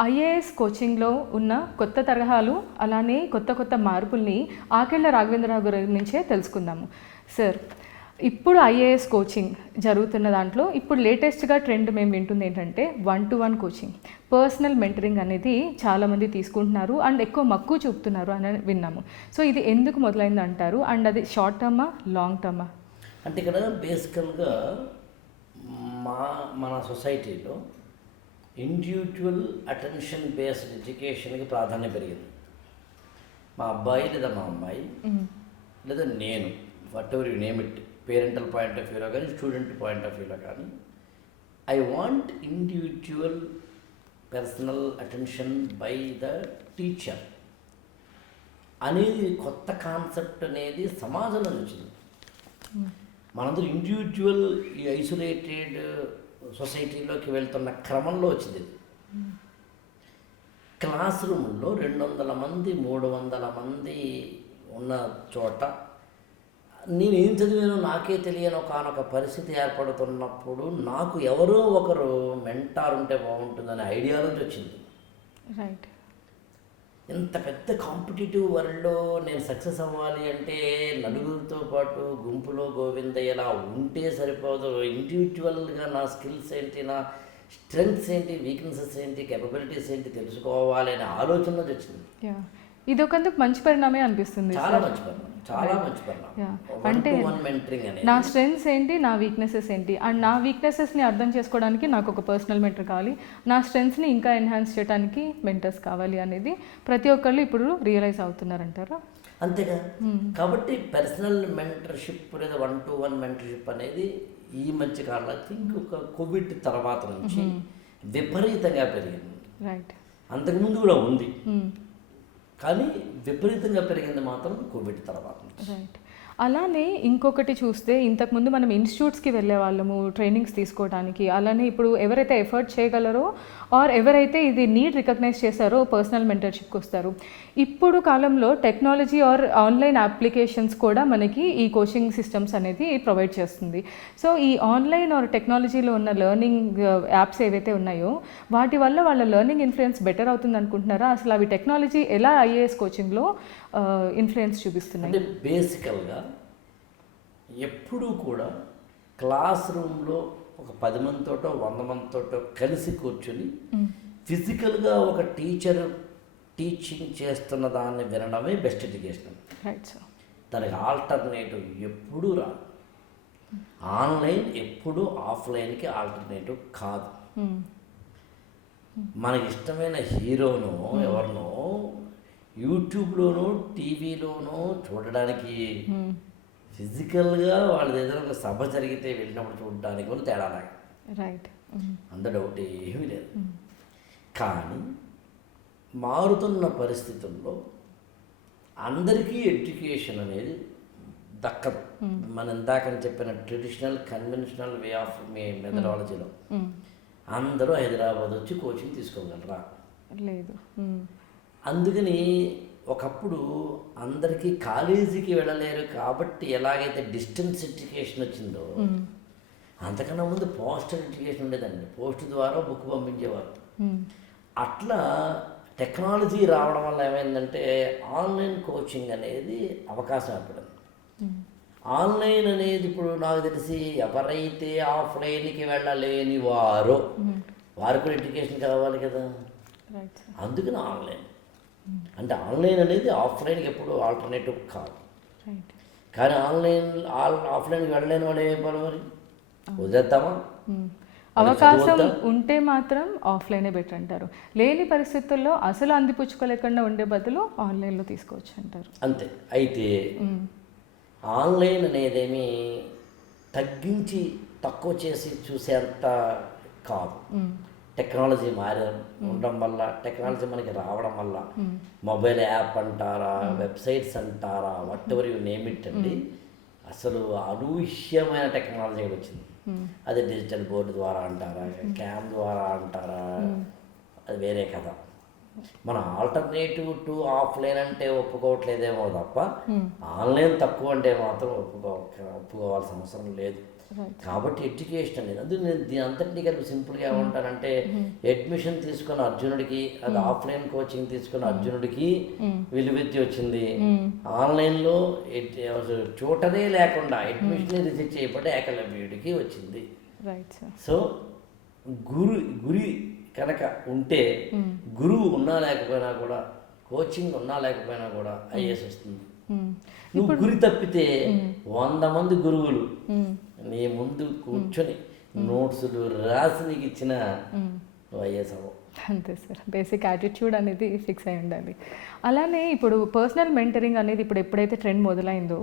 IAS కోచింగ్లో ఉన్న కొత్త తరహాలు అలానే కొత్త కొత్త మార్పుల్ని ఆకెళ్ళ రాఘవేంద్రరావు గారి నుంచే తెలుసుకుందాము. సార్, ఇప్పుడు ఐఏఎస్ కోచింగ్ జరుగుతున్న దాంట్లో ఇప్పుడు లేటెస్ట్గా ట్రెండ్ మేము వింటుంది ఏంటంటే 1-to-1 కోచింగ్, పర్సనల్ మెంటరింగ్ అనేది చాలామంది తీసుకుంటున్నారు అండ్ ఎక్కువ మక్కువ చూపుతున్నారు అని విన్నాము. సో ఇది ఎందుకు మొదలైంది అంటారు? అండ్ అది షార్ట్ టర్మా, లాంగ్ టర్మా? అంటే ఇక్కడ బేసికల్గా మన సొసైటీలో ఇండివిజువల్ అటెన్షన్ బేస్డ్ ఎడ్యుకేషన్కి ప్రాధాన్యం పెరిగింది. మా అబ్బాయి లేదా మా అమ్మాయి లేదా నేను, what ever you name it, parental point of వ్యూలో కానీ స్టూడెంట్ పాయింట్ ఆఫ్ వ్యూలో కానీ, I want individual personal attention by the teacher అనేది కొత్త కాన్సెప్ట్ అనేది సమాజంలో వచ్చింది. మనందరూ ఇండివిజువల్ ఈ ఐసోలేటెడ్ సొసైటీలోకి వెళ్తున్న క్రమంలో వచ్చింది. క్లాస్ రూమ్లో 200 మంది 300 మంది ఉన్న చోట నేనేం చదివానో నాకే తెలియని ఒకనొక పరిస్థితి ఏర్పడుతున్నప్పుడు నాకు ఎవరో ఒకరు మెంటార్ ఉంటే బాగుంటుందనే ఐడియాలజీ వచ్చింది. రైట్. ఇంత పెద్ద కాంపిటేటివ్ వరల్డ్లో నేను సక్సెస్ అవ్వాలి అంటే నలుగురితో పాటు గుంపులో గోవిందయ్యలా ఉంటే సరిపోదు. ఇండివిజువల్గా నా స్కిల్స్ ఏంటి, నా స్ట్రెంగ్త్స్ ఏంటి, వీక్నెసెస్ ఏంటి, కెపబిలిటీస్ ఏంటి తెలుసుకోవాలి అనే ఆలోచన వచ్చింది. ఇది ఒకందుకు మంచి పరిణామే అనిపిస్తుంది. చాలా మంచి పరిణామం, చాలా మంచి పరిణామం. అంటే మెంటరింగ్ అనేది నా స్ట్రెంగ్స్ ఏంటి, నా వీక్నెసెస్ ఏంటి, అండ్ నా వీక్నెసెస్ని అర్థం చేసుకోవడానికి నాకు ఒక పర్సనల్ మెంటర్ కావాలి, నా స్ట్రెంగ్స్ని ఇంకా ఎన్హాన్స్ చేయడానికి మెంటర్స్ కావాలి అనేది ప్రతి ఒక్కళ్ళు ఇప్పుడు రియలైజ్ అవుతున్నారంటారా? అంతేగా. కాబట్టి పర్సనల్ మెంటర్షిప్ లేదా 1-to-1 మెంటర్షిప్ అనేది ఈ మధ్య కాలంలో థింక్ ఒక కోవిడ్ తర్వాత నుంచి విపరీతంగా పెరిగింది. రైట్. అంతకుముందు కూడా ఉంది, కానీ విపరీతంగా పెరిగింది మాత్రం కోవిడ్ తర్వాత. రైట్. అలానే ఇంకొకటి చూస్తే ఇంతకుముందు మనం ఇన్స్టిట్యూట్స్కి వెళ్ళే వాళ్ళము ట్రైనింగ్స్ తీసుకోవడానికి. అలానే ఇప్పుడు ఎవరైతే ఎఫర్ట్ చేయగలరో ఆర్ ఎవరైతే ఇది నీడ్ రికగ్నైజ్ చేశారో పర్సనల్ మెంటర్షిప్కి వస్తారు. ఇప్పుడు కాలంలో టెక్నాలజీ ఆర్ ఆన్లైన్ అప్లికేషన్స్ కూడా మనకి ఈ కోచింగ్ సిస్టమ్స్ అనేది ప్రొవైడ్ చేస్తుంది. సో ఈ ఆన్లైన్ ఆర్ టెక్నాలజీలో ఉన్న లెర్నింగ్ యాప్స్ ఏవైతే ఉన్నాయో వాటి వల్ల వాళ్ళ లెర్నింగ్ ఇన్ఫ్లుయెన్స్ బెటర్ అవుతుంది అనుకుంటున్నారా? అసలు అవి టెక్నాలజీ ఎలా ఐఏఎస్ కోచింగ్లో ఇన్ఫ్లుయెన్స్ చూపిస్తున్నాయి? అంటే బేసికల్గా ఎప్పుడూ కూడా క్లాస్ రూమ్లో ఒక 10 మందితోటో 100 మందితోటో కలిసి కూర్చుని ఫిజికల్గా ఒక టీచర్ టీచింగ్ చేస్తున్న దాన్ని వినడమే బెస్ట్ ఎడ్యుకేషన్. Right sir. దానికి ఆల్టర్నేటివ్ ఎప్పుడూ రాదు. ఆన్లైన్ ఎప్పుడు ఆఫ్లైన్కి ఆల్టర్నేటివ్ కాదు. మనకి ఇష్టమైన హీరోనో ఎవరినో యూట్యూబ్లోనో టీవీలోనో చూడడానికి, ఫిజికల్గా వాళ్ళ ఏదైనా ఒక సభ జరిగితే వెళ్ళినప్పుడు చూడడానికి కూడా తేడా. రైట్. అంత డౌట్ ఏమీ లేదు. కానీ మారుతున్న పరిస్థితుల్లో అందరికీ ఎడ్యుకేషన్ అనేది దక్కదు. మనం ఇందాకని చెప్పిన ట్రెడిషనల్ కన్వెన్షనల్ వే ఆఫ్ మెథడాలజీలో అందరూ హైదరాబాద్ వచ్చి కోచింగ్ తీసుకోగలరా? లేదు. అందుకని ఒకప్పుడు అందరికీ కాలేజీకి వెళ్ళలేరు కాబట్టి ఎలాగైతే డిస్టెన్స్ ఎడ్యుకేషన్ వచ్చిందో అంతకన్నా ముందు పోస్టల్ ఎడ్యుకేషన్ ఉండేదండి. పోస్ట్ ద్వారా బుక్ పంపించేవారు. అట్లా టెక్నాలజీ రావడం వల్ల ఏమైందంటే ఆన్లైన్ కోచింగ్ అనేది అవకాశం ఏర్పడింది. ఆన్లైన్ అనేది ఇప్పుడు నాకు తెలిసి ఎవరైతే ఆఫ్లైన్కి వెళ్ళలేని వారో వారు కూడా ఎడ్యుకేషన్ కావాలి కదా. అందుకని ఆన్లైన్ అంటే ఆన్లైన్ అనేది ఆఫ్లైన్కి ఎప్పుడు ఆల్టర్నేటివ్ కాదు. కానీ ఆఫ్లైన్కి వెళ్ళలేని వాడు ఏమైపోవాలి, మరి వదిలేద్దామా? అవకాశం ఉంటే మాత్రం ఆఫ్లైనే బెటర్ అంటారు. లేని పరిస్థితుల్లో అసలు అందిపుచ్చుకోలేకుండా ఉండే బదులు ఆన్లైన్లో తీసుకోవచ్చు అంటారు. అంతే. అయితే ఆన్లైన్ అనేదేమి తగ్గించి తక్కువ చేసి చూసేంత కాదు. టెక్నాలజీ ఉండడం వల్ల, టెక్నాలజీ మనకి రావడం వల్ల, మొబైల్ యాప్ అంటారా, వెబ్సైట్స్ అంటారా, what ever you name it అండి, అసలు అనూహ్యమైన టెక్నాలజీ వచ్చింది. అది డిజిటల్ బోర్డు ద్వారా అంటారా, క్యామ్ ద్వారా అంటారా, అది వేరే కథ. మన ఆల్టర్నేటివ్ టు ఆఫ్లైన్ అంటే ఒప్పుకోవట్లేదేమో తప్ప ఆన్లైన్ తక్కువ అంటే మాత్రం ఒప్పుకోవాల్సిన అవసరం లేదు. రైట్. కాబట్టి ఎడ్యుకేషన్ అనేది అందుకు నేను దీని అంతటినీ కలిపి సింపుల్గా ఏమంటానంటే అడ్మిషన్ తీసుకున్న అర్జునుడికి అది ఆఫ్లైన్ కోచింగ్ తీసుకున్న అర్జునుడికి విలువిద్య వచ్చింది. ఆన్లైన్లో చూటనే లేకుండా అడ్మిషన్ రిసీవ్ చేయబడ్డ ఏకలవ్యుడికి వచ్చింది. Right sir. సో గురి కనుక ఉంటే గురువు ఉన్నా లేకపోయినా కూడా కోచింగ్ ఉన్నా లేకపోయినా కూడా ఐఏఎస్ వస్తుంది. నువ్వు గురి తప్పితే 100 మంది గురువులు నీ ముందు కూర్చొని నోట్సులు రాసి నీకు ఇచ్చిన నువ్వు ఐఏఎస్ అవ్వవు. అంతే సార్, బేసిక్ యాటిట్యూడ్ అనేది ఫిక్స్ అయి ఉండాలి. అలానే ఇప్పుడు పర్సనల్ మెంటరింగ్ అనేది ఇప్పుడు ఎప్పుడైతే ట్రెండ్ మొదలైందో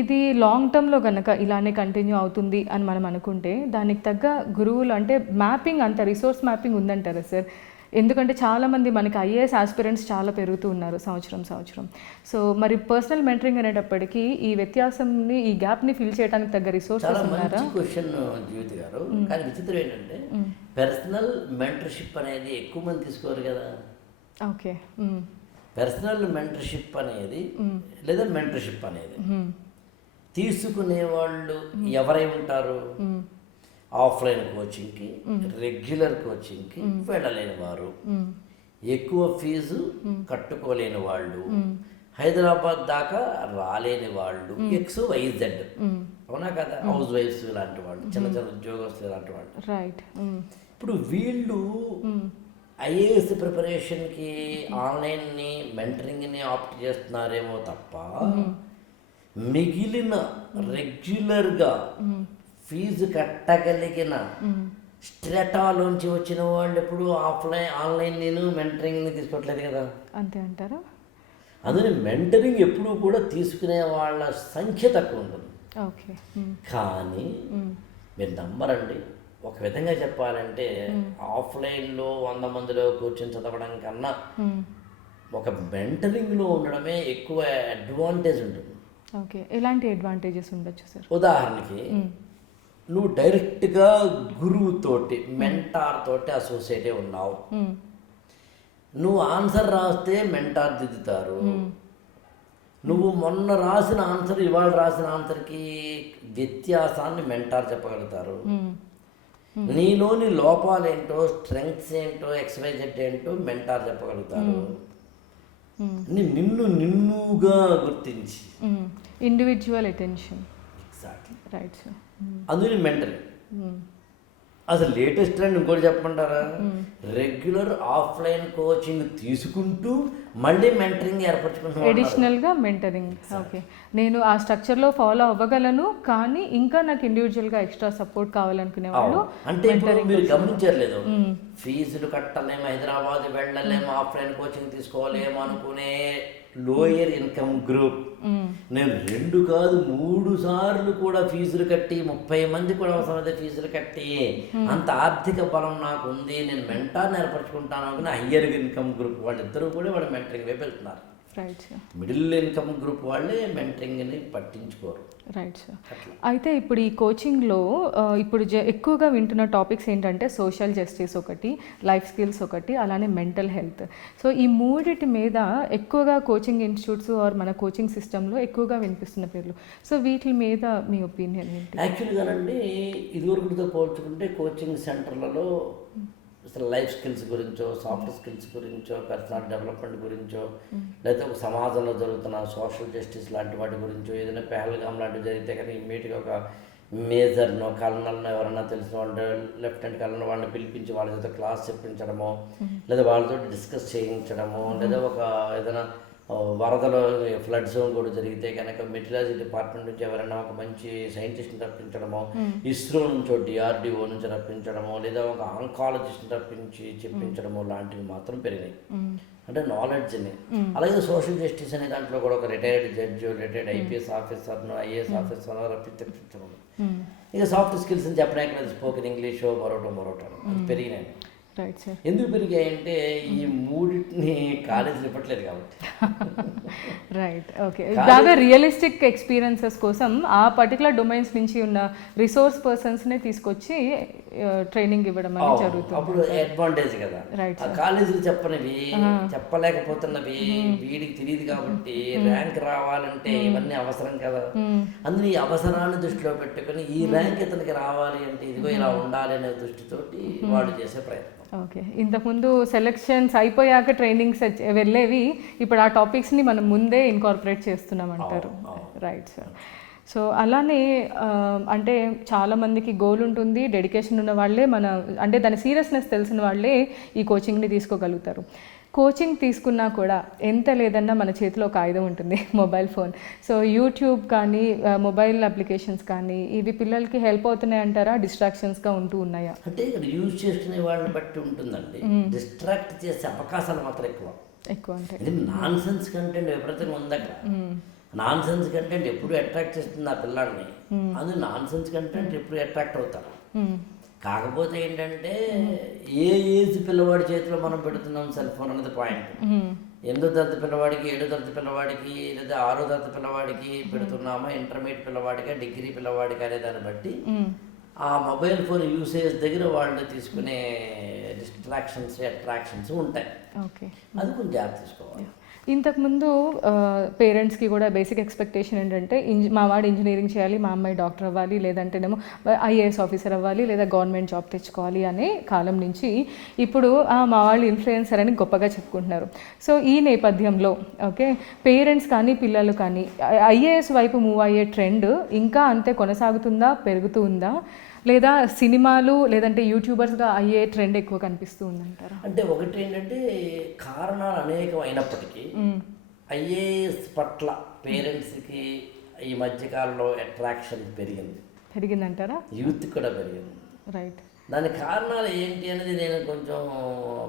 ఇది లాంగ్ టర్మ్లో కనుక ఇలానే కంటిన్యూ అవుతుంది అని మనం అనుకుంటే దానికి తగ్గ గురువులు అంటే మ్యాపింగ్ అంత రిసోర్స్ మ్యాపింగ్ ఉందంటారా సార్? ఎందుకంటే చాలామంది మనకి ఐఏఎస్ ఆస్పిరెంట్స్ చాలా పెరుగుతూ ఉన్నారు సంవత్సరం. సో మరి పర్సనల్ మెంటరింగ్ అనేటప్పటికీ ఈ వ్యత్యాసంని ఈ గ్యాప్ని ఫిల్ చేయడానికి తగ్గ రిసోర్సెస్ ఉన్నారా? క్వశ్చన్ జీవిత గారు. కానీ విచిత్రం ఏంటంటే పర్సనల్ మెంటర్షిప్ అనేది ఎక్కువ మంది తీసుకోరు కదా. ఓకే. పర్సనల్ మెంటర్షిప్ అనేది లేదా మెంటర్షిప్ అనేది తీసుకునే వాళ్ళు ఎవరై ఉంటారు? ఆఫ్లైన్ కోచింగ్కి రెగ్యులర్ కోచింగ్కి వెళ్ళలేని వారు, ఎక్కువ ఫీజు కట్టుకోలేని వాళ్ళు, హైదరాబాద్ దాకా రాలేని వాళ్ళు, XYZ అవునా కదా, హౌస్ వైఫ్స్ ఇలాంటి వాళ్ళు, చిన్న ఉద్యోగస్తులు ఇలాంటి వాళ్ళు. రైట్. ఇప్పుడు వీళ్ళు ఐఏఎస్ ప్రిపరేషన్కి ఆన్లైన్ని మెంటరింగ్ని ఆప్ట్ చేస్తున్నారేమో తప్ప మిగిలిన రెగ్యులర్గా ఫీజు కట్టగలిగిన స్ట్రెటాలోంచి వచ్చిన వాళ్ళు ఎప్పుడు ఆన్లైన్ నేను మెంటరింగ్ని తీసుకోవట్లేదు కదా. అంతే అంటారా? అందుకని మెంటరింగ్ ఎప్పుడూ కూడా తీసుకునే వాళ్ళ సంఖ్య తక్కువ ఉంటుంది. ఓకే. కానీ మీరు నమ్మరండి, ఒక విధంగా చెప్పాలంటే ఆఫ్లైన్లో 100 మందిలో కూర్చొని చదవడం కన్నా ఒక మెంటరింగ్లో ఉండడమే ఎక్కువ అడ్వాంటేజ్ ఉంటుంది. ఓకే. ఎలాంటి అడ్వాంటేజెస్ ఉండొచ్చు సార్? ఉదాహరణకి నువ్వు డైరెక్ట్గా గురువుతోటి మెంటార్ తోటి అసోసియేట్ ఉన్నావు. నువ్వు ఆన్సర్ రాస్తే మెంటార్ దిద్దుతారు. నువ్వు మొన్న రాసిన ఆన్సర్ ఇవాళ రాసిన ఆన్సర్కి వ్యత్యాసాన్ని మెంటార్ చెప్పగలుగుతారు. నీలోని లోపాలేంటో, స్ట్రెంగ్త్స్ ఏంటో, XYZ ఏంటో మెంటార్ చెప్పగలుగుతారు. నిన్నుగా గుర్తించి individual attention. Exactly. Right sir. అందుకని మెంటరింగ్ అసలు లేటెస్ట్ ట్రెండ్ ఇంకోటి చెప్పమంటారా? రెగ్యులర్ ఆఫ్లైన్ కోచింగ్ తీసుకుంటూ మళ్ళీ మెంటరింగ్ ఏర్పరచుకుంటున్నాను. అడిషనల్గా మెంటరింగ్. ఓకే. నేను ఆ స్ట్రక్చర్లో ఫాలో అవ్వగలను, కానీ ఇంకా నాకు ఇండివిజువల్గా ఎక్స్ట్రా సపోర్ట్ కావాలనుకునే వాళ్ళు. అంటే ఇప్పుడు మీరు గమనించలేదు, ఫీజులు కట్టలేము, హైదరాబాద్ వెళ్ళలేము, ఆఫ్లైన్ కోచింగ్ తీసుకోలేము అనుకునే లోయర్ ఇన్కమ్ గ్రూప్ నేను 2 కాదు 3 సార్లు కూడా ఫీజులు కట్టి 30 మంది కూడా అవసరమైతే ఫీజులు కట్టి అంత ఆర్థిక బలం నాకు ఉంది, నేను మెంటార్ని ఏర్పరచుకుంటాను అనుకుని హయ్యర్ ఇన్కమ్ గ్రూప్ వాళ్ళిద్దరూ కూడా వాళ్ళ మెంటరింగ్ వైపు వెళ్తున్నారు. Right sir. Middle income group వాళ్ళే మెంటరింగ్ని పట్టించుకోరు. Right sir. అయితే ఇప్పుడు ఈ కోచింగ్లో ఇప్పుడు ఎక్కువగా వింటున్న టాపిక్స్ ఏంటంటే సోషల్ జస్టిస్ ఒకటి, లైఫ్ స్కిల్స్ ఒకటి, అలానే మెంటల్ హెల్త్. సో ఈ మూడిటి మీద ఎక్కువగా కోచింగ్ ఇన్స్టిట్యూట్స్ ఆర్ మన కోచింగ్ సిస్టంలో ఎక్కువగా వినిపిస్తున్న పేర్లు. సో వీటి మీద మీ ఒపీనియన్ ఏంటి? యాక్చువల్గానండి ఇదివరకుతో పోల్చుకుంటే కోచింగ్ సెంటర్లలో అసలు లైఫ్ స్కిల్స్ గురించో, సాఫ్ట్ స్కిల్స్ గురించో, పర్సనల్ డెవలప్మెంట్ గురించో, లేదా ఒక సమాజంలో జరుగుతున్న సోషల్ జస్టిస్ లాంటి వాటి గురించో, ఏదైనా పెహల్గామ్ లాంటివి జరిగితే కానీ ఇమ్మీడియట్గా ఒక మేజర్నో కల్నల్నో ఎవరన్నా తెలిసిన వాళ్ళు లెఫ్టినెంట్ కల్నల్ వాళ్ళని పిలిపించి వాళ్ళ చేత క్లాస్ చెప్పించడమో, లేదా వాళ్ళతో డిస్కస్ చేయించడమో, లేదా ఒక ఏదైనా వరదలో ఫ్లడ్ జోన్ కూడా జరిగితే కనుక మెటీరియాలజీ డిపార్ట్మెంట్ నుంచి ఎవరైనా ఒక మంచి సైంటిస్ట్ని రప్పించడమో, ఇస్రో నుంచో DRDO నుంచి రప్పించడమో, లేదా ఒక ఆంకాలజిస్ట్ని రప్పించి చెప్పించడమో లాంటివి మాత్రం పెరిగినాయి. అంటే నాలెడ్జ్ని. అలాగే సోషల్ జస్టిస్ అనే దాంట్లో కూడా ఒక retired judge, retired IPS ఆఫీసర్ను, IAS ఆఫీసర్ను రప్పించడం. ఇక సాఫ్ట్ స్కిల్స్ అని చెప్పడానికి స్పోకెన్ ఇంగ్లీషో మరోటో అది పెరిగినాయి. Right sir. ఎందుకు పెరిగాయంటే ఈ మూడింటిని కాలేజీలు ఇవ్వట్లేదు కాబట్టి. రైట్. ఓకే. బాగా రియలిస్టిక్ ఎక్స్పీరియన్సెస్ కోసం ఆ పర్టికులర్ డొమైన్స్ నుంచి ఉన్న రిసోర్స్ పర్సన్స్ని తీసుకొచ్చి ట్రైనింగ్ ఇవ్వడం అనేది జరుగుతుంది. అప్పుడు అడ్వాంటేజ్ కదా. Right, ఆ కాలేజీలు చెప్పనివి చెప్పలేకపోతున్నవి వీడికి తెలియదు కాబట్టి ర్యాంక్ రావాలంటే ఇవన్నీ అవసరం కదా. అందులో ఈ అవసరాన్ని దృష్టిలో పెట్టుకుని ఈ ర్యాంక్ ఇతనికి రావాలి అంటే ఇదిగో ఇలా ఉండాలి అనే దృష్టితోటి వాడు చేసే ప్రయత్నం. ఓకే, ఇంతకుముందు సెలెక్షన్స్ అయిపోయాక ట్రైనింగ్స్ వెళ్ళేవి, ఇప్పుడు ఆ టాపిక్స్ని మనం ముందే ఇన్కార్పొరేట్ చేస్తున్నామంటారు. Right sir. సో అలానే అంటే చాలామందికి గోల్ ఉంటుంది, డెడికేషన్ ఉన్న వాళ్ళే అంటే దాని సీరియస్నెస్ తెలిసిన వాళ్ళే ఈ కోచింగ్ని తీసుకోగలుగుతారు. కోచింగ్ తీసుకున్నా కూడా ఎంత లేదన్నా మన చేతిలో ఒక ఆయుధం ఉంటుంది, మొబైల్ ఫోన్. సో యూట్యూబ్ కానీ మొబైల్ అప్లికేషన్స్ కానీ ఇవి పిల్లలకి హెల్ప్ అవుతున్నాయి అంటారా, డిస్ట్రాక్షన్స్గా ఉంటూ ఉన్నాయా? అంటే ఇక్కడ యూజ్ చేసుకునే వాళ్ళని బట్టి ఉంటుందండి. డిస్ట్రాక్ట్ చేసే అవకాశాలు మాత్రం ఎక్కువ అంటే నాన్ సెన్స్ కంటెంట్ విపరీతంగా ఉంది అక్కడ. నాన్ సెన్స్ కంటెంట్ ఎప్పుడు అట్రాక్ట్ చేస్తుంది ఆ పిల్లాడిని. అందులో నాన్ సెన్స్ కంటెంట్ ఎప్పుడు అట్రాక్ట్ అవుతారు. కాకపోతే ఏంటంటే ఏ ఏజ్ పిల్లవాడి చేతిలో మనం పెడుతున్నాం సెల్ ఫోన్ అనేది పాయింట్. 8వ తరగతి పిల్లవాడికి, 7వ తరగతి పిల్లవాడికి, లేదా 6వ తరగతి పిల్లవాడికి పెడుతున్నామా, ఇంటర్మీడియట్ పిల్లవాడికి, డిగ్రీ పిల్లవాడికి అనే దాన్ని బట్టి ఆ మొబైల్ ఫోన్ యూసేజ్ దగ్గర వాళ్ళు తీసుకునే డిస్ట్రాక్షన్స్, అట్రాక్షన్స్ ఉంటాయి. ఓకే, అది కొంచెం జాగ్రత్త తీసుకోవాలి. ఇంతకుముందు పేరెంట్స్కి కూడా బేసిక్ ఎక్స్పెక్టేషన్ ఏంటంటే మా వాడు ఇంజనీరింగ్ చేయాలి, మా అమ్మాయి డాక్టర్ అవ్వాలి, లేదంటేనేమో ఐఏఎస్ ఆఫీసర్ అవ్వాలి, లేదా గవర్నమెంట్ జాబ్ తెచ్చుకోవాలి అనే కాలం నుంచి ఇప్పుడు మా వాళ్ళు ఇన్ఫ్లుయెన్సర్ అని గొప్పగా చెప్పుకుంటున్నారు. సో ఈ నేపథ్యంలో ఓకే, పేరెంట్స్ కానీ పిల్లలు కానీ ఐఏఎస్ వైపు మూవ్ అయ్యే ట్రెండ్ ఇంకా అంతే కొనసాగుతుందా, పెరుగుతూ ఉందా, లేదా సినిమాలు లేదంటే యూట్యూబర్స్గా అయ్యే ట్రెండ్ ఎక్కువ కనిపిస్తూ ఉందంటారా? అంటే ఒకటి ఏంటంటే కారణాలు అనేకం అయినప్పటికీ ఐఏఎస్ పట్ల పేరెంట్స్కి ఈ మధ్యకాలంలో అట్రాక్షన్ పెరిగిందంటారా? యూత్ కూడా పెరిగింది. రైట్. దాని కారణాలు ఏంటి అనేది నేను కొంచెం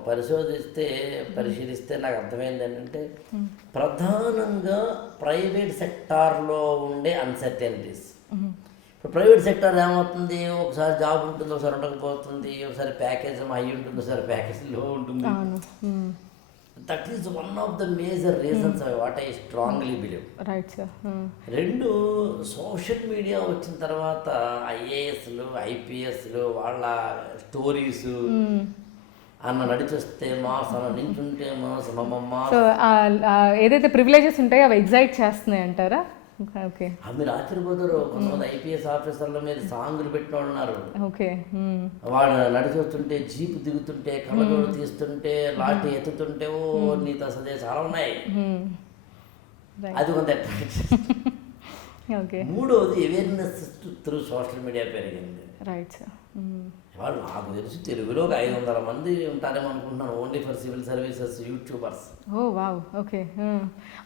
పరిశీలిస్తే నాకు అర్థమైంది ఏంటంటే ప్రధానంగా ప్రైవేట్ సెక్టార్లో ఉండే అన్సర్టెనిటీస్. ఇప్పుడు ప్రైవేట్ సెక్టర్ ఏమవుతుంది, ఒకసారి జాబ్ ఉంటుంది, ఒకసారి ఉండకపోతుంది, ఒకసారి ప్యాకేజ్ హై ఉంటుంది, ఒకసారి ప్యాకేజ్ లో ఉంటుంది. That is one of the major reasons what I strongly believe. Right sir. రెండు, సోషల్ మీడియా వచ్చిన తర్వాత ఐఏఎస్లు, ఐపీఎస్లు వాళ్ళ స్టోరీస్ అన్న నడిచొస్తే మాస్, అన్న నించుంటే మాస్, సో ఏదైతే ప్రివిలేజెస్ ఉంటాయో అవి ఎగ్జైట్ చేస్తున్నాయి అంటారా? ఓకే, మీరు ఆశ్చర్యపోతారు. కొంతమంది ఐపీఎస్ ఆఫీసర్ల మీద సాంగులు పెట్టిన వాళ్ళు ఉన్నారు. ఓకే, వాళ్ళు నడిచొస్తుంటే, జీపు దిగుతుంటే, కళ్ళజోడు తీస్తుంటే, లాఠీ ఎత్తుతుంటే, నీతో అసలు చాలా ఉన్నాయి. అది కొంత ఓకే. మూడోది అవేర్నెస్ త్రూ సోషల్ మీడియా పెరిగింది. Right sir. వాళ్ళు నాకు తెలిసి తెలుగులో ఒక 500 మంది ఉంటారేమో అనుకుంటున్నాను, only for civil services youtubers. Oh wow, okay.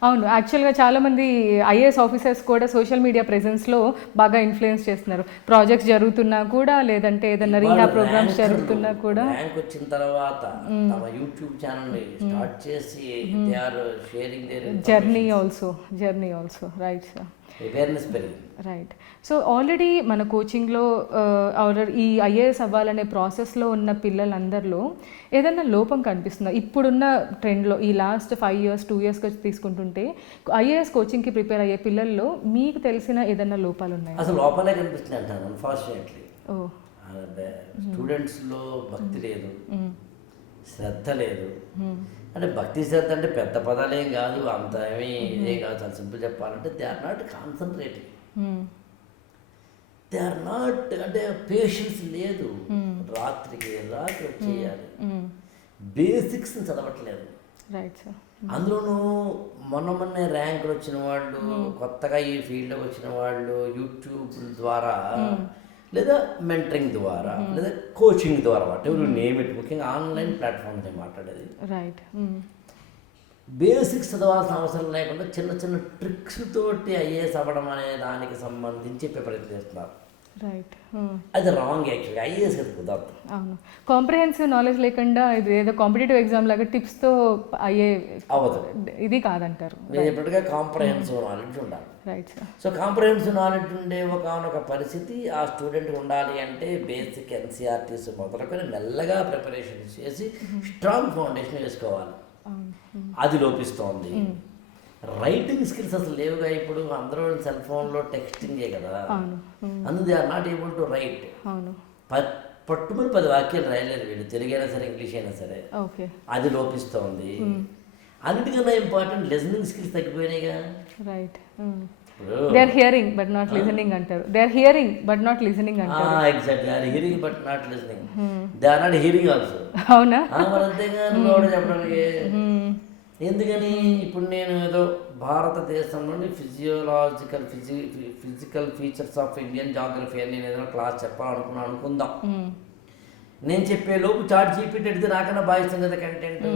అవును, యాక్చువల్గా చాలామంది ఐఏఎస్ ఆఫీసర్స్ కూడా సోషల్ మీడియా ప్రెజెన్స్లో బాగా ఇన్ఫ్లుయెన్స్ చేస్తున్నారు. ప్రాజెక్ట్స్ జరుగుతున్నా కూడా, లేదంటే ఏదైనా రీహాబ్ ప్రోగ్రామ్స్ జరుగుతున్నా కూడా ర్యాంక్ వచ్చిన తర్వాత తమ యూట్యూబ్ ఛానల్ని స్టార్ట్ చేసి they are sharing their journey also. Right sir. Awareness పెరిగింది. రైట్. సో ఆల్రెడీ మన కోచింగ్లో ఈ ఐఏఎస్ అవ్వాలనే ప్రాసెస్లో ఉన్న పిల్లలందరిలో ఏదైనా లోపం కనిపిస్తుందా? ఇప్పుడున్న ట్రెండ్లో ఈ లాస్ట్ 5 years 2 years తీసుకుంటుంటే ఐఏఎస్ కోచింగ్కి ప్రిపేర్ అయ్యే పిల్లల్లో మీకు తెలిసిన ఏదైనా లోపాలు ఉన్నాయి? అసలు లోపాలే కనిపిస్తున్నాయి అంటాను అన్ఫార్చునేట్లీ. స్టూడెంట్స్లో భక్తి లేదు, శ్రద్ధ లేదు. అంటే భక్తి శ్రద్ధ అంటే పెద్ద పదాలేం కాదు, అంత ఏమీ ఇదే కాదు. చాలా సింపుల్ చెప్పాలంటే they are not concentrating, they are not, అంటే పేషెన్స్ లేదు. రాత్రి చేయాలి, బేసిక్స్ చదవట్లేదు. Right sir. అందులోనూ మొన్నే ర్యాంకులు వచ్చిన వాళ్ళు, కొత్తగా ఈ ఫీల్డ్లోకి వచ్చిన వాళ్ళు యూట్యూబ్ ద్వారా, లేదా మెంటరింగ్ ద్వారా, లేదా కోచింగ్ ద్వారా, వాటెవర్ యు నేమ్ ఇట్, ముఖ్యంగా ఆన్లైన్ ప్లాట్ఫామ్స్ మాట్లాడేది. రైట్. బేసిక్స్ చదవాల్సిన అవసరం లేకుండా చిన్న చిన్న ట్రిక్స్ తోటి ఐఏఎస్ అవ్వడం అనే దానికి సంబంధించి ప్రయత్నం చేస్తున్నారు. రైట్. అది రాంగ్. యాక్చువల్గా ఐఏఎస్ అది కుదరదు. అవును, కాంప్రిహెన్సివ్ నాలెడ్జ్ లేకుండా ఇది ఏదో కాంపిటేటివ్ ఎగ్జామ్ లాగా టిప్స్తో అయ్యే అవ్వదు, ఇది కాదంటారు. ఎప్పటిగా కాంప్రహెన్సివ్ నాలెడ్జ్ ఉండాలి. Right sir. So comprehensive knowledge ఉండే ఒక పరిస్థితి ఆ స్టూడెంట్ ఉండాలి అంటే బేసిక్ ఎన్సీఆర్టీస్ మొదలుకొని మెల్లగా ప్రిపరేషన్ చేసి స్ట్రాంగ్ ఫౌండేషన్ వేసుకోవాలి. అది లోపిస్తోంది. రైటింగ్ స్కిల్స్ అసలు లేవుగా. ఇప్పుడు అందరూ సెల్ ఫోన్లో టెక్స్టింగే కదా, అందులో they are not able to write. పట్టుమని 10 వాక్యాలు రాయలేరు వీళ్ళు, తెలుగు అయినా సరే ఇంగ్లీష్ అయినా సరే. ఓకే. అది లోపిస్తోంది. అన్నిటికన్నా ఇంపార్టెంట్ లిజనింగ్ స్కిల్స్ తగ్గిపోయినాయిగా. Right. They are hearing but not listening అంటారు. They are hearing but not listening అంటారు. Exact, they are hearing but not listening. They are not hearing also. అవునా? మరి అంతేగా నువ్వు కూడా చెప్పడానికి. ఎందుకని ఇప్పుడు నేను ఏదో భారతదేశంలోని physical features of Indian geography అని నేను ఏదైనా క్లాస్ అనుకుందాం. నేను చెప్పే లోపు చాట్ జీపీటీ అడిగితే నాకన్నా భావిస్తుంది కదా కంటెంట్.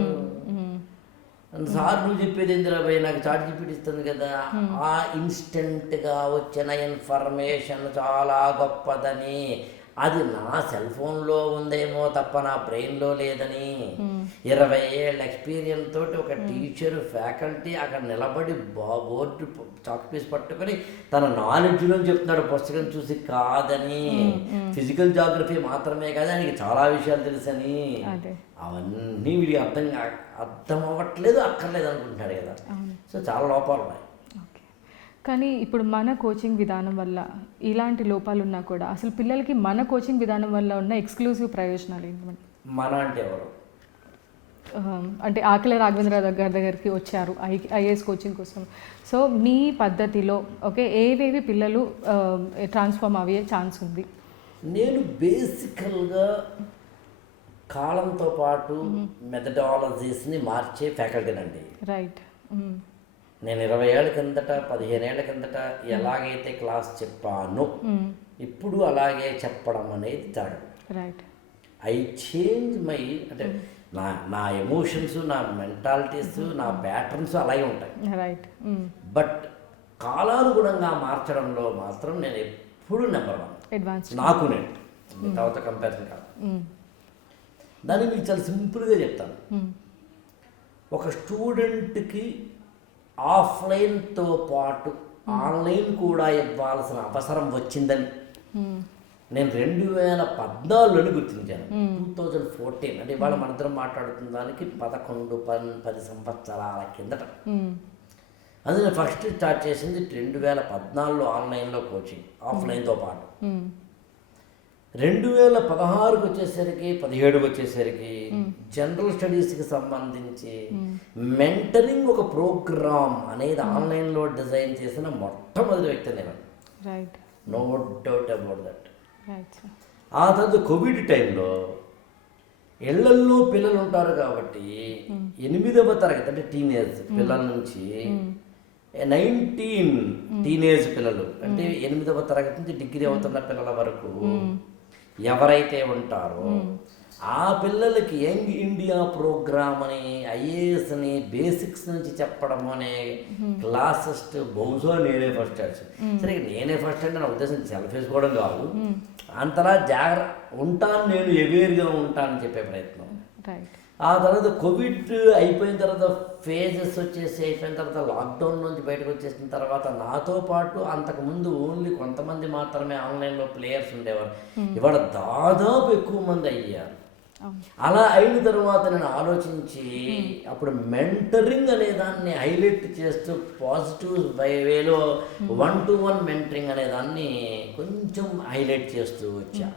సార్ నువ్వు చెప్పేది ఏందిరా భయ్, నాకు చాట్ జీపీటీ ఇస్తుంది కదా. ఆ ఇన్స్టెంట్గా వచ్చిన ఇన్ఫర్మేషన్ చాలా గొప్పదని, అది నా సెల్ ఫోన్లో ఉందేమో తప్ప నా బ్రెయిన్లో లేదని, 20 ఏళ్ళ ఎక్స్పీరియన్స్ తోటి ఒక టీచర్ ఫ్యాకల్టీ అక్కడ నిలబడి బోర్డు చాక్ పీస్ పట్టుకొని తన నాలెడ్జ్లో చెప్తున్నాడు, పుస్తకం చూసి కాదని. ఫిజికల్ జాగ్రఫీ మాత్రమే కాదు, ఆయనకి చాలా విషయాలు తెలుసని. అవన్నీ వీడికి అర్థం అవ్వట్లేదు, అక్కర్లేదు అనుకుంటున్నాడు కదా. సో చాలా లోపాలు ఉన్నాయి. కానీ ఇప్పుడు మన కోచింగ్ విధానం వల్ల ఇలాంటి లోపాలు ఉన్నా కూడా అసలు పిల్లలకి మన కోచింగ్ విధానం వల్ల ఉన్న ఎక్స్క్లూజివ్ ప్రయోజనాలు ఏంటంటే? మన అంటే ఎవరు? అంటే ఆకిల రాఘవేంద్రరావు గారి దగ్గరికి వచ్చారు ఐఏఎస్ కోచింగ్ కోసం. సో మీ పద్ధతిలో ఓకే ఏవేవి పిల్లలు ట్రాన్స్ఫార్మ్ అయ్యే ఛాన్స్ ఉంది? నేను బేసికల్గా కాలంతో పాటు మెథడాలజీస్ని మార్చే ఫ్యాకల్టీనండి. రైట్. నేను 20 ఏళ్ళ కిందట 15 ఏళ్ళ కిందట ఎలాగైతే క్లాస్ చెప్పానో ఇప్పుడు అలాగే చెప్పడం అనేది జరగదు. రైట్. ఐ చేంజ్ మై, అంటే నా ఎమోషన్స్, నా మెంటాలిటీస్, నా ప్యాటర్న్స్ అలాగే ఉంటాయి. రైట్. బట్ కాలానుగుణంగా మార్చడంలో మాత్రం నేను ఎప్పుడు నెంబర్ 1 అడ్వాన్స్. నాకు నేను తర్వాత కంపారిజన్ కాదు. దాన్ని మీకు చాలా సింపుల్గా చెప్తాను. ఒక స్టూడెంట్కి ఆఫ్లైన్తో పాటు ఆన్లైన్ కూడా ఇవ్వాల్సిన అవసరం వచ్చిందని నేను 2014లోని గుర్తించాను. 2014 అంటే ఇవాళ మనందరం మాట్లాడుతున్న దానికి 11-10 సంవత్సరాల కిందట. అది నేను ఫస్ట్ స్టార్ట్ చేసింది 2014లో ఆన్లైన్లో కోచింగ్ ఆఫ్లైన్తో పాటు. 2016కి వచ్చేసరికి 17కి వచ్చేసరికి జనరల్ స్టడీస్కి సంబంధించి మెంటరింగ్ ఒక ప్రోగ్రామ్ అనేది ఆన్లైన్లో డిజైన్ చేసిన మొట్టమొదటి వ్యక్తి నేను. Right. No doubt about that. Right. ఆ తర్వాత కోవిడ్ టైంలో ఇళ్లల్లో పిల్లలు ఉంటారు కాబట్టి 8వ తరగతి అంటే టీనేజ్ పిల్లల నుంచి 19 టీనేజ్ పిల్లలు అంటే 8వ తరగతి నుంచి డిగ్రీ అవుతున్న పిల్లల వరకు ఎవరైతే ఉంటారో ఆ పిల్లలకి యంగ్ ఇండియా ప్రోగ్రామ్ అని ఐఏఎస్ని బేసిక్స్ నుంచి చెప్పడం అనే క్లాసెస్ బహుశా నేనే ఫస్ట్ సరే నేనే ఫస్ట్ అంటే నా ఉద్దేశం సెల్ఫ్ వేసుకోవడం కాదు, అంతలా ఉంటాను నేను, అవేర్గా ఉంటానని చెప్పే ప్రయత్నం. ఆ తర్వాత కోవిడ్ అయిపోయిన తర్వాత ఫేజెస్ అయిపోయిన తర్వాత లాక్డౌన్ నుంచి బయటకు వచ్చేసిన తర్వాత నాతో పాటు అంతకుముందు ఓన్లీ కొంతమంది మాత్రమే ఆన్లైన్లో ప్లేయర్స్ ఉండేవారు. ఇవాళ దాదాపు ఎక్కువ మంది అయ్యారు. అలా అయిన తర్వాత నేను ఆలోచించి అప్పుడు మెంటరింగ్ అనే దాన్ని హైలైట్ చేస్తూ పాజిటివ్ వేలో 1-to-1 మెంటరింగ్ అనే దాన్ని కొంచెం హైలైట్ చేస్తూ వచ్చా.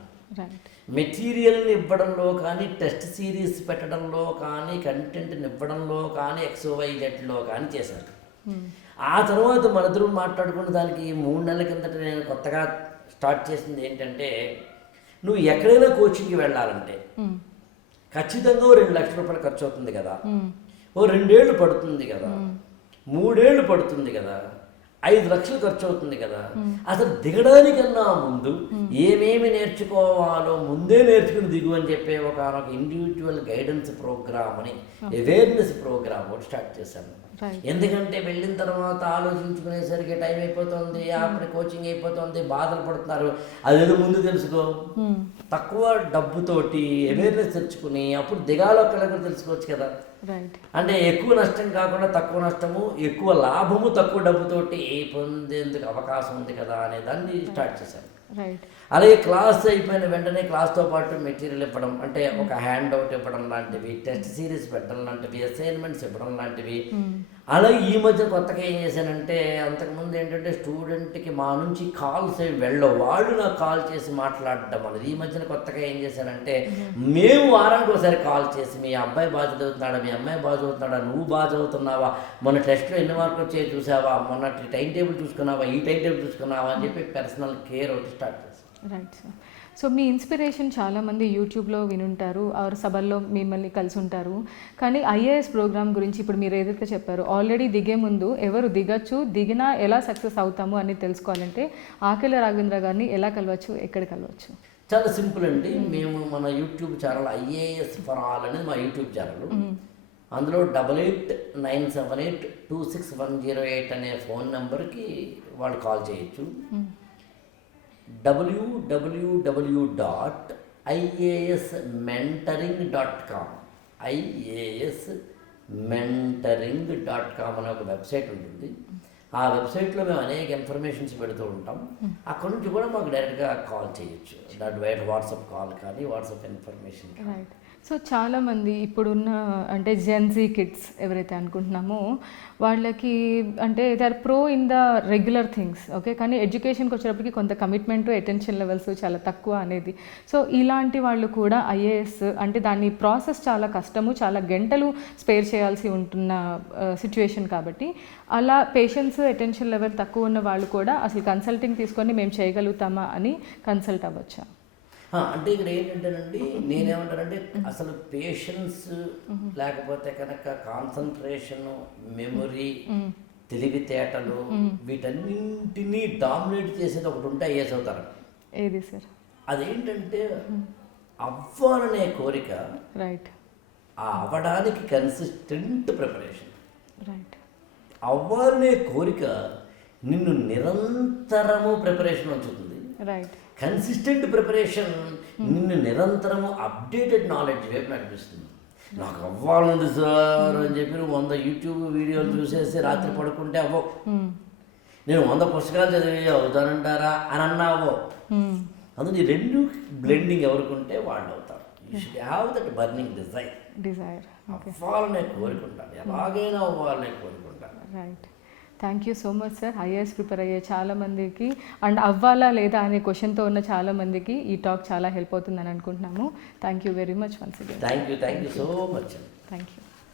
మెటీరియల్ని ఇవ్వడంలో కానీ, టెస్ట్ సిరీస్ పెట్టడంలో కానీ, కంటెంట్ని ఇవ్వడంలో కానీ, XYZలో కానీ చేశాను. ఆ తర్వాత మనిద్దరం మాట్లాడుకున్న దానికి 3 నెలల కిందట నేను కొత్తగా స్టార్ట్ చేసింది ఏంటంటే, నువ్వు ఎక్కడైనా కోచింగ్కి వెళ్ళాలంటే ఖచ్చితంగా 2 లక్షల రూపాయలు ఖర్చు అవుతుంది కదా, 2 ఏళ్ళు పడుతుంది కదా, 3 ఏళ్ళు పడుతుంది కదా, 5 లక్షలు ఖర్చు అవుతుంది కదా. అసలు దిగడానికన్నా ముందు ఏమేమి నేర్చుకోవాలో ముందే నేర్చుకుని దిగు అని చెప్పే ఒక ఇండివిజువల్ గైడెన్స్ ప్రోగ్రామ్ అని అవేర్నెస్ ప్రోగ్రామ్ ఒకటి స్టార్ట్ చేశాను. ఎందుకంటే వెళ్ళిన తర్వాత ఆలోచించుకునేసరికి టైం అయిపోతుంది, అప్పుడు కోచింగ్ అయిపోతుంది, బాధలు పడుతున్నారు. అదేదో ముందు తెలుసుకో, తక్కువ డబ్బుతోటి అవేర్నెస్ తెచ్చుకుని అప్పుడు దిగాలో కలగ తెలుసుకోవచ్చు కదా. అంటే ఎక్కువ నష్టం కాకుండా తక్కువ నష్టము, ఎక్కువ లాభము తక్కువ డబ్బుతోటి పొందేందుకు అవకాశం ఉంది కదా అనే దాన్ని స్టార్ట్ చేశాను. రైట్. అలాగే క్లాస్ అయిపోయిన వెంటనే క్లాస్తో పాటు మెటీరియల్ ఇవ్వడం, అంటే ఒక హ్యాండ్ అవుట్ ఇవ్వడం లాంటివి, టెస్ట్ సిరీస్ పెట్టడం లాంటివి, అసైన్మెంట్స్ ఇవ్వడం లాంటివి. అలాగే ఈ మధ్య కొత్తగా ఏం చేశానంటే, అంతకుముందు ఏంటంటే స్టూడెంట్కి మా నుంచి కాల్స్ ఏమి వెళ్ళవు, వాళ్ళు నాకు కాల్ చేసి మాట్లాడడం అనేది. ఈ మధ్యన కొత్తగా ఏం చేశానంటే, మేము వారానికి ఒకసారి కాల్ చేసి మీ అబ్బాయి బాగా చదువుతున్నాడా, మీ అమ్మాయి బాగా చదువుతున్నాడా, నువ్వు బాగా చదువుతున్నావా, మొన్న టెస్ట్లో ఎన్ని మార్కులు వచ్చాయో చూసావా, మొన్న టైం టేబుల్ చూసుకున్నావా, ఈ టైం టేబుల్ చూసుకున్నావా అని చెప్పి పర్సనల్ కేర్ ఒకటి స్టార్ట్ చేశాను. Right sir. సో మీ ఇన్స్పిరేషన్ చాలామంది యూట్యూబ్లో వినుంటారు, ఆరు సభల్లో మిమ్మల్ని కలిసి ఉంటారు. కానీ ఐఏఎస్ ప్రోగ్రామ్ గురించి ఇప్పుడు మీరు ఏదైతే చెప్పారో, ఆల్రెడీ దిగే ముందు ఎవరు దిగచ్చు, దిగినా ఎలా సక్సెస్ అవుతాము అని తెలుసుకోవాలంటే ఆకెళ్ళ రాఘవేంద్ర గారిని ఎలా కలవచ్చు, ఎక్కడ కలవచ్చు? చాలా సింపుల్ అండి. మేము మన YouTube channel IAS for all అనేది మా యూట్యూబ్ ఛానల్. అందులో 8897826108 అనే ఫోన్ నెంబర్కి వాళ్ళు కాల్ చేయొచ్చు. www.iasmentoring.com iasmentoring.com అనే ఒక వెబ్సైట్ ఉంటుంది. ఆ వెబ్సైట్లో మేము అనేక ఇన్ఫర్మేషన్స్ పెడుతూ ఉంటాం. అక్కడ నుంచి కూడా మాకు డైరెక్ట్గా కాల్ చేయొచ్చు. వాట్సాప్ కాల్ కానీ, వాట్సాప్ ఇన్ఫర్మేషన్. రైట్. సో చాలామంది ఇప్పుడున్న అంటే జెన్జీ కిడ్స్ ఎవరైతే అనుకుంటున్నామో వాళ్ళకి అంటే they are pro in the regular things, okay, కానీ ఎడ్యుకేషన్కి వచ్చేటప్పటికి కొంత కమిట్మెంట్, అటెన్షన్ లెవెల్స్ చాలా తక్కువ అనేది. సో ఇలాంటి వాళ్ళు కూడా ఐఏఎస్ అంటే దాని ప్రాసెస్ చాలా కష్టము, చాలా గంటలు స్పేర్ చేయాల్సి ఉంటున్న సిచ్యువేషన్ కాబట్టి అలా పేషెన్స్, అటెన్షన్ లెవెల్ తక్కువ ఉన్న వాళ్ళు కూడా అసలు కన్సల్టింగ్ తీసుకొని మేము చేయగలుగుతామా అని కన్సల్ట్ అవ్వచ్చా? అంటే ఇక్కడ ఏంటంటేనండి, నేనేమంటానంటే అసలు పేషెన్స్ లేకపోతే కనుక కాన్సన్ట్రేషన్, మెమొరీ, తెలివితేటలు వీటన్నింటినీ డామినేట్ చేసేది ఒకటి ఉంటే ఐఏఎస్ అవుతారు. ఏది సార్? అదేంటంటే అవ్వాలనే కోరిక. రైట్. ఆ అవ్వడానికి కన్సిస్టెంట్ ప్రిపరేషన్. రైట్. అవ్వాలనే కోరిక నిన్ను నిరంతరము ప్రిపరేషన్ ఉంచుతుంది. రైట్. కన్సిస్టెంట్ ప్రిపరేషన్ నిన్ను నిరంతరము అప్డేటెడ్ నాలెడ్జ్ వైపు నడిపిస్తుంది. నాకు అవ్వాలంది సార్ అని చెప్పి 100 యూట్యూబ్ వీడియోలు చూసేసి రాత్రి పడుకుంటే అవ్వవు. నేను 100 పుస్తకాలు చదివి అవుతానంటారా అని అన్నా అవ్వవు. అందులో ఈ రెండు బ్లెండింగ్ ఎవరికి ఉంటే వాళ్ళు అవుతారు. You should have that burning desire. అవ్వాలనే కోరుకుంటాను, ఎలాగైనా అవ్వాలనే కోరుకుంటాను. Right. Thank you so much sir. IAS prepare అయ్యే చాలామందికి అండ్ అవ్వాలా లేదా అనే క్వశ్చన్తో ఉన్న చాలామందికి ఈ టాక్ చాలా హెల్ప్ అవుతుందని అనుకుంటున్నాము. Thank you very much once again. Thank you so much. Thank you.